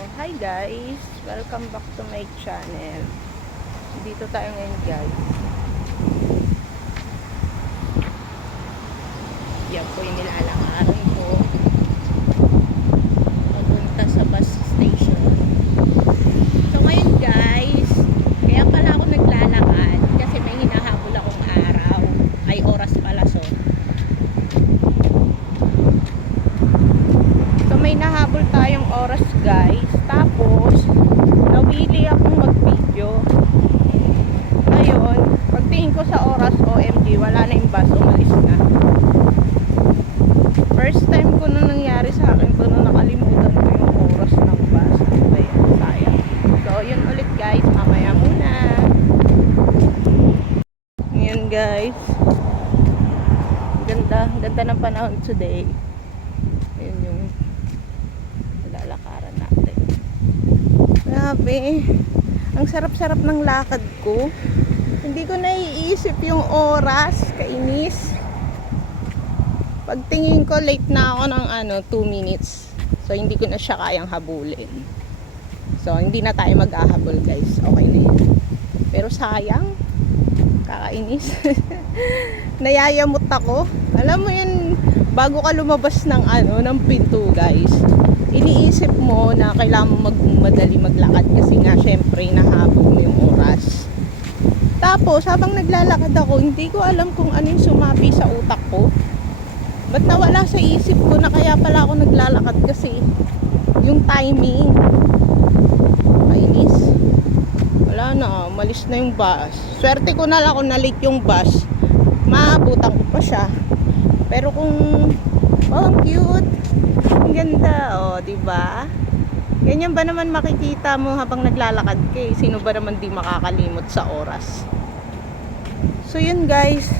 Hi guys! Welcome back to my channel. Dito tayo ngayon guys. Yan po yung nilalakaran ko. Papunta sa bus station. So ngayon guys, kaya pala ako naglalakad kasi may hinahabol akong araw. Ay oras pala so. So may nahabol tayong oras guys. Tapos nawili akong mag-video. Ngayon, pagtingin ko sa oras, OMG, wala na yung bus, umalis na. First time ko na nangyari sa akin to na nakalimutan ko yung oras ng bus. Ayan, sayang. So yun ulit guys, mamaya muna. Ngayon guys, ganda ng panahon today. Ayun yung lalakaran natin. Grabe, ang sarap-sarap ng lakad ko. Hindi ko naiisip yung oras, kainis. Pagtingin ko late na ako ng 2 minutes. So hindi ko na siya kayang habulin. So hindi na tayo mag-ahabol guys. Okay na yun. Pero sayang, kakainis. Nayayamot ako. Alam mo yun, bago ka lumabas ng ng pinto guys, iniisip mo na kailangan mo magmadali maglakad kasi nga syempre nahabol mo yung oras. Tapos habang naglalakad ako, hindi ko alam kung ano yung sumapi sa utak ko. Ba't nawala sa isip ko na kaya pala ako naglalakad kasi yung timing. Kainis. Wala na, malis na yung bus. Swerte ko na lang kung na-late yung bus, maabutan ko pa siya. Pero kung ang cute, ang ganda, diba? Ganyan ba naman makikita mo habang naglalakad ka? Sino ba naman di makakalimot sa oras? So yun guys,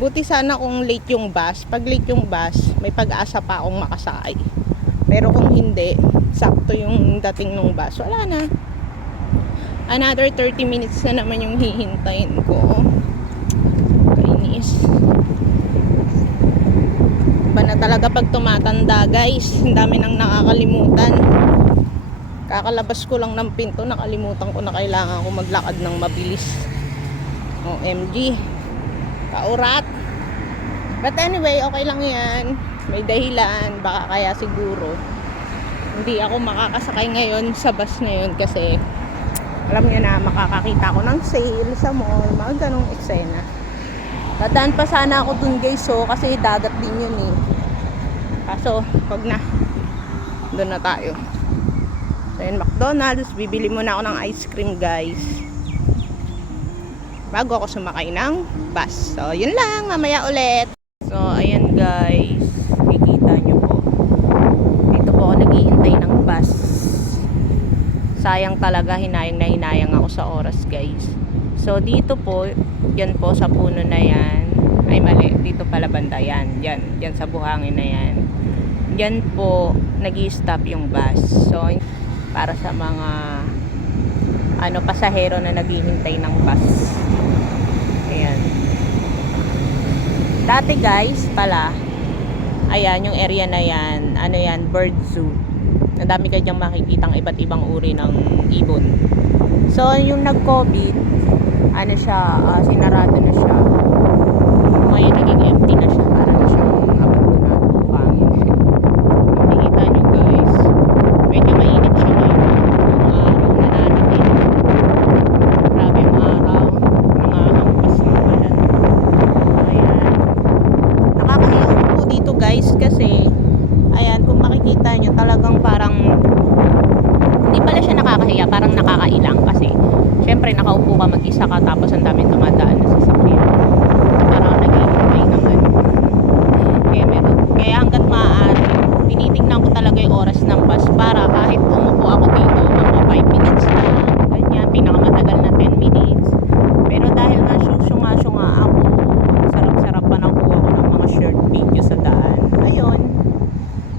buti sana kung late yung bus. Pag late yung bus, may pag-asa pa akong makasakay. Pero kung hindi, sakto yung dating ng bus, wala na. Another 30 minutes na naman yung hihintayin ko. Kainis. Ba na talaga pag tumatanda guys, ang dami nang nakakalimutan. Kakalabas ko lang ng pinto, nakalimutan ko na kailangan ko maglakad ng mabilis. OMG, kaurat. But anyway, okay lang yan. May dahilan, baka kaya siguro hindi ako makakasakay ngayon sa bus na yun kasi alam niyo na, makakakita ko ng sale sa mall, mga ganong eksena. Dadaan pa sana ako dun guys, kasi dagat din yun eh. Kaso, wag na. Doon na tayo. So yun, McDonald's, bibili muna ako ng ice cream guys bago ako sumakay ng bus. So yun lang, mamaya ulit. So ayan guys, nakikita nyo po, dito po ako naghihintay ng bus. Sayang talaga, hinayang na hinayang ako sa oras guys. So dito po, yan po sa puno na yan. Ay mali, dito pala banda yan. Yan sa buhangin na yan. Yan po, nag-i-stop yung bus. So para sa mga pasahero na naghihintay ng bus. Ayan. Dati guys pala, ayan yung area na yan, yan, bird zoo. Nadami kayo diyang makikitang iba't ibang uri ng ibon. So yung nag-COVID, sinarado na siya. Ngayon naging empty na siya, para na siya abandonado, pangit. Nakikita nyo guys, medyo mainit siya ngayon. Yung araw na nanatin. Grabe yung araw, nangahampas ng ulan. Ayan. Nakakahiya po dito guys kasi ayan, kung makikita nyo talagang parang hindi pala siya nakakahiya, parang nakakailang kasi syempre nakaupo ka, mag-isa ka, tapos ang daming tumadaan na sasakyan. Parang naghihintay naman. Kaya hanggat maaari, tinitingnan ko talaga yung oras ng bus para kahit umupo ako dito, mga 5 minutes na, ganyan, pinakamatagal na 10 minutes. Pero dahil nga syunga ako, sarap-sarap pa nakuha ko ng mga short video sa daan. Ayun,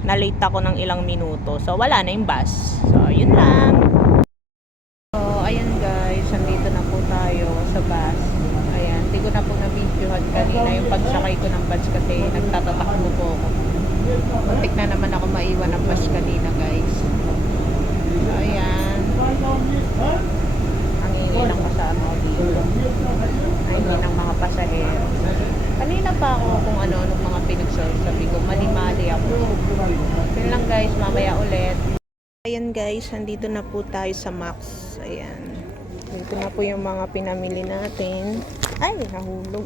na-late ako ng ilang minuto. So wala na yung bus. So yun lang. So ayan guys, nandito na po tayo sa bus. Ayan, hindi ko na po na-videohan kanina yung pagsakay ko ng bus kasi nagtatatakbo po ako. Muntik na naman ako maiwan ng bus kanina guys. mamaya ulit. Ayan guys, nandito na po tayo sa Max. Ayan. Dito na po yung mga pinamili natin. Ay, nahulog.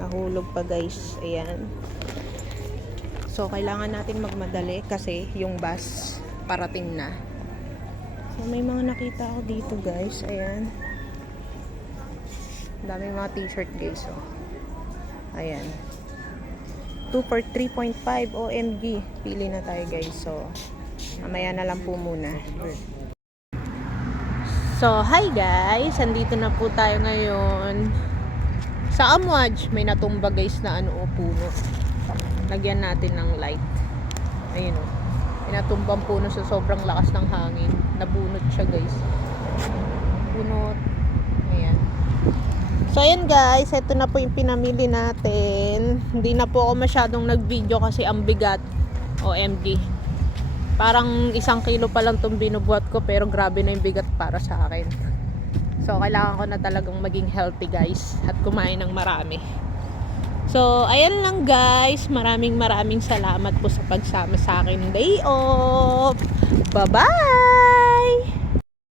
Nahulog pa guys. Ayan. So, kailangan natin magmadali kasi yung bus parating na. So, may mga nakita ako dito guys. Ayan. Daming mga t-shirt guys. Oh. Ayan. 2 for 3.5 OMG. Pili na tayo guys. So, mamaya na lang po muna. So, hi guys. Andito na po tayo ngayon sa Amwaj. May natumba guys na puno. Lagyan natin ng light. Ayun o. Pinatumbang puno sa sobrang lakas ng hangin. Nabunot siya guys. Bunot. Ayan. So ayan guys. Ito na po yung pinamili natin. Hindi na po ako masyadong nag-video kasi ang bigat. OMG. Parang 1 kilo pa lang itong binubuhat ko. Pero grabe na yung bigat para sa akin. So kailangan ko na talagang maging healthy guys. At kumain ng marami. So, ayan lang guys. Maraming salamat po sa pagsama sa akin day off. Bye-bye!